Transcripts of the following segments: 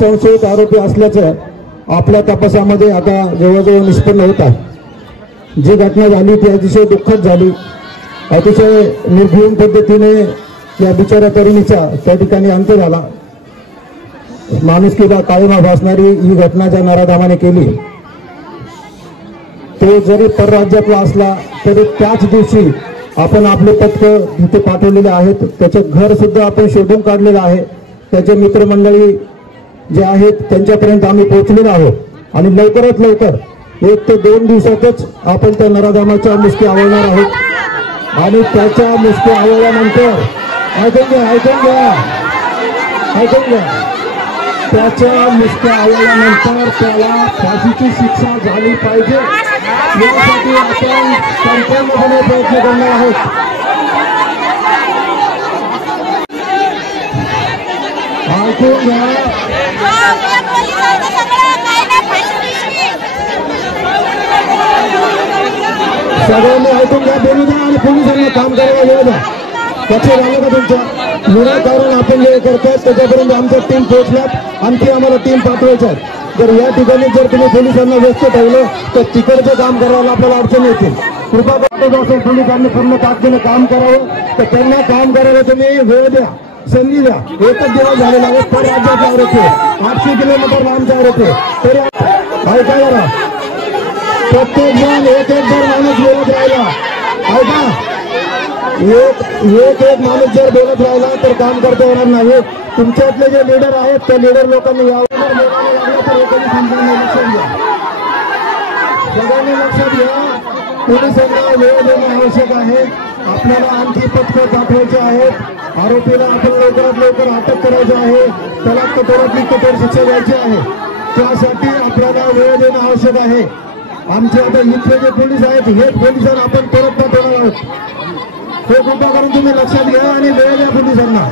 संशयित आरोपी असल्याचं आपल्या तपासामध्ये आता जवळजवळ निष्पन्न होत आहे। जी घटना झाली ती अतिशय दुःखद झाली। अतिशय निर्घृण पद्धतीने या बिचाऱ्या तरुणीचा त्या ठिकाणी अंत झाला। माणुसकीला कायम भासणारी ही घटना ज्या नराधामाने केली, तो जरी परराज्यातला असला तरी त्याच दिवशी आपण आपले पथक इथे पाठवलेले आहेत। त्याचे घर सुद्धा आपण शोधून काढलेलं आहे। त्याचे मित्रमंडळी जे आहेत त्यांच्यापर्यंत आम्ही पोहोचलेलो आहोत आणि लवकरात लवकर 1 ते 2 दिवसातच आपण त्या नराधामाच्या मुसकी आवळणार आहोत आणि त्याच्या मुसकी आवळल्यानंतर ऐकून घ्या त्याच्या मुसक्या आवळल्यानंतर त्याला फाशीची शिक्षा झाली पाहिजे यासाठी आपण संपूर्णपणे प्रयत्न करणार आहोत। ऐकून घ्या सगळ्यांनी ऐकून घ्या, बोलू द्या आणि पोलिसांना काम करायला वेळ द्या। लक्ष झालं का तुमच्या निराकरण आपण जे करतोय त्याच्यापर्यंत आमच्या टीम पोहोचल्यात, आणखी आम्हाला टीम पाठवायच्या। जर या ठिकाणी जर तुम्ही पोलिसांना व्यस्त ठेवलं तर तिकडचं काम करायला आपल्याला अडचण येते। कृपा करतो असेल पोलिसांनी पूर्ण ताकदीनं काम करावं तर त्यांना काम करायला तुम्ही वेळ द्या, संधी द्या. एकच दिवस झालेला आहे, पर राज्याचा आरोप आहे, 800 किलोमीटर लांबचा आरोप आहे. तरी ऐका जरा, प्रत्येक जण एक माणूस बोलत राहिला, ऐका, एक माणूस जर बोलत राहिला तर काम करता येणार नाही. तुमच्यातले जे लीडर आहेत त्या लीडर लोकांनी यावर सगळ्यांनी लक्षात घ्या. पोलिसांना वेळ देणं आवश्यक आहे. आपल्याला आणखी पथकं पाठवायचे आहेत. आरोपीला आपण लवकरात लवकर अटक करायची आहे, त्याला कठोरातली कठोर शिक्षा द्यायची आहे. त्यासाठी आपल्याला वेळ देणं आवश्यक आहे. आमचे आता इथले जे पोलीस आहेत हे पोलिसांना आपण परत पाठवणार आहोत. हे कृपा करून तुम्ही लक्षात घ्या आणि वेळ द्या पोलिसांना.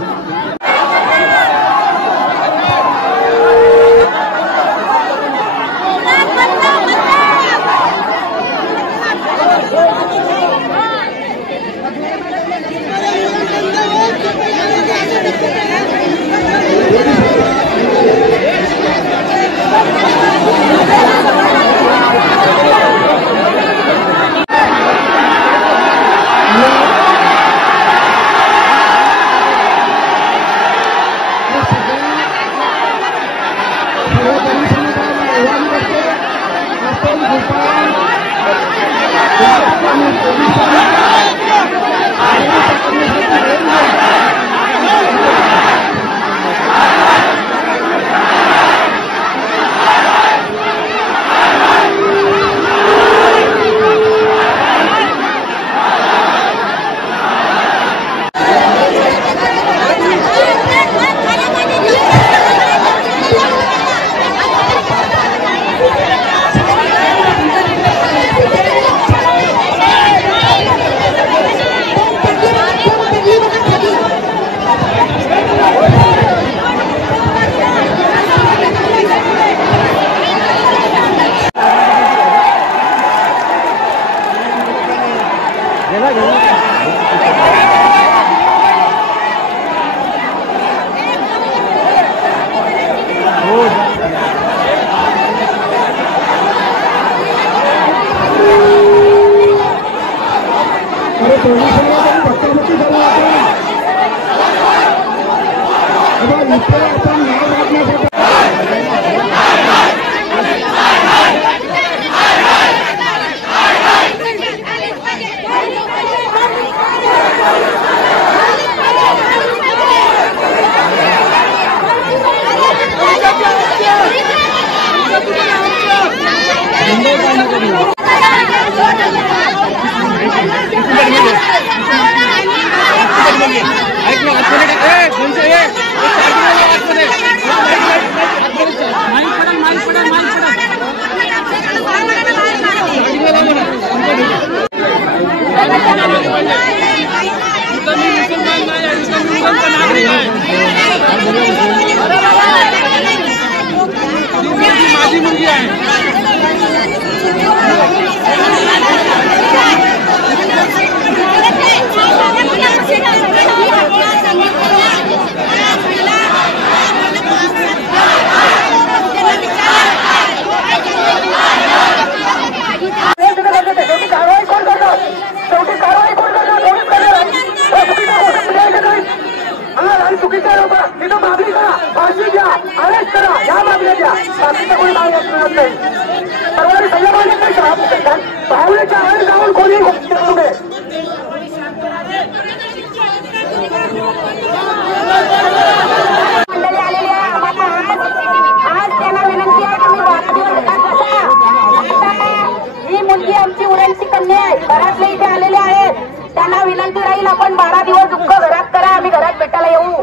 आपण 12 दिवस दुःख घरात करा, आम्ही घरात भेटायला येऊ.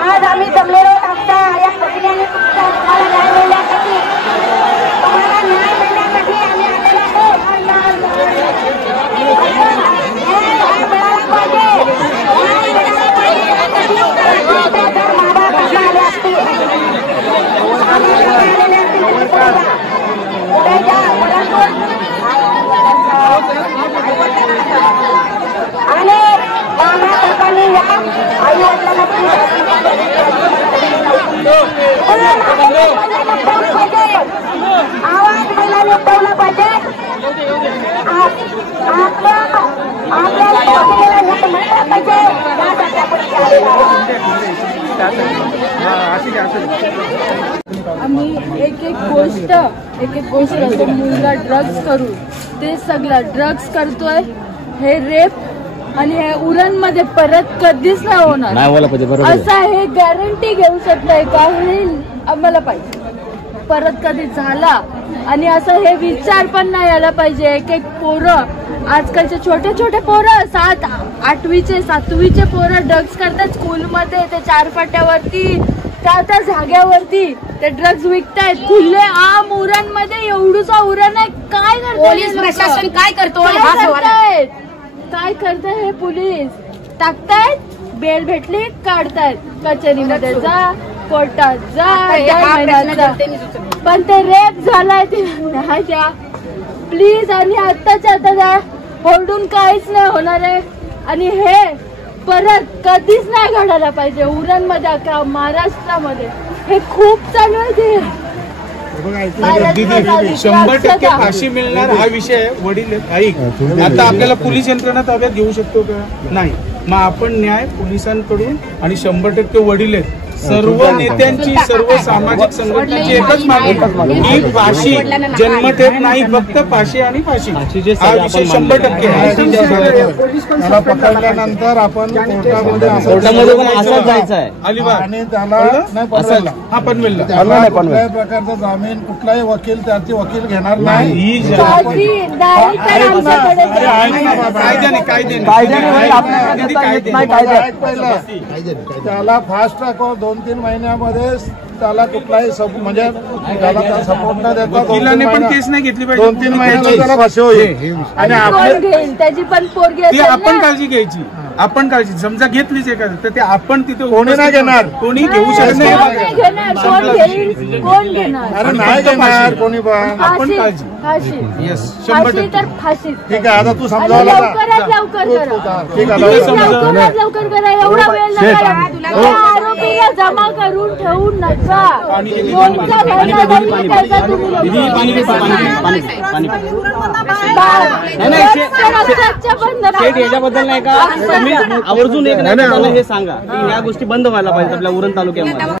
आज आम्ही जमलेलो आमच्या या प्रतिनिधीने तुम्हाला न्याय मिळण्यासाठी आम्ही आलेलो आहोत. आम्ही एक एक गोष्ट करतो, मुलगा ड्रग्स करू, ते सगळं ड्रग्स करतोय, हे रेप आणि हे उरणमध्ये परत कधीच नाही होणार असं हे गॅरंटी घेऊ शकताय का? हे आम्हाला पाहिजे परत कधी झाला आणि असं हे विचार पण नाही यायला पाहिजे. एक एक पोरं आजकालचे छोटे छोटे पोरं 7, 8वीचे 7वीचे पोरं ड्रग्स करतात स्कूलमध्ये, ते 4 फाट्यावरती त्या जाग्यावरती ते ड्रग्स विकतायत खुले आम उरणमध्ये. एवढूसा उरण आहे, काय करतात पोलीस प्रशासन? काय करतो? काय करताय हे पोलीस? टाकतायत, बेल भेटली काढतायत, कचेरीमध्ये जा, कोर्टात जा, पण ते रेप झालाय ते नाही द्या प्लीज. आणि आत्ताच्या आता होल्डून काहीच नाही होणार आहे आणि हे परत कधीच नाही घडायला पाहिजे उरणमध्ये, अख्ख्या महाराष्ट्रामध्ये हे खूप चालू आहे. ते 100% फाशी मिळणार हा विषय वडील ऐक. आता आपल्याला पोलीस यंत्रणा ताब्यात घेऊ शकतो का? नाही. मग आपण न्याय पोलिसांकडून आणि 100% वडील आहेत. सर्व नेत्यांची, सर्व सामाजिक संघटनांची एकच मागणी ही फाशी जन्मठेप नाही, फक्त फाशी आणि फाशी हा विषय 100%. त्याला पकडल्यानंतर आपण कोर्टामध्ये असंच जायचं आहे अलिबाग आणि त्याला हा पनवेलला कुठल्याही प्रकारचा जामीन कुठलाही वकील त्याची वकील घेणार नाही. त्याला फास्ट ट्रॅक 2-3 महिन्यामध्ये त्याला कुठलाही म्हणजे त्याला सपोर्ट न देता वकिलाने पण केस नाही घेतली पाहिजे. 2-3 महिन्यात त्याला फाशी होईल. आणि त्याची पण पोरगी आपण काळजी घ्यायची. आपण काळजी समजा घेतलीच एखादं तर ते आपण तिथे कोणी नाही घेणार, कोणी घेऊ शकत नाही. कोण घेणार? अरे नाही घेणार कोणी पण. आपण काळजी. येस 100%. फाशी. ठीक आहे. आता तू समजावला लवकरात लवकर करा. ठीक आहे. लवकरात लवकर करा. एवढा वेळ नका. आरोपीला जमा करून ठेवून नका. याच्याबद्दल नाही का आवर्जून एक हे सांगा की ह्या गोष्टी बंद व्हायला पाहिजे आपल्या उरण तालुक्यामध्ये.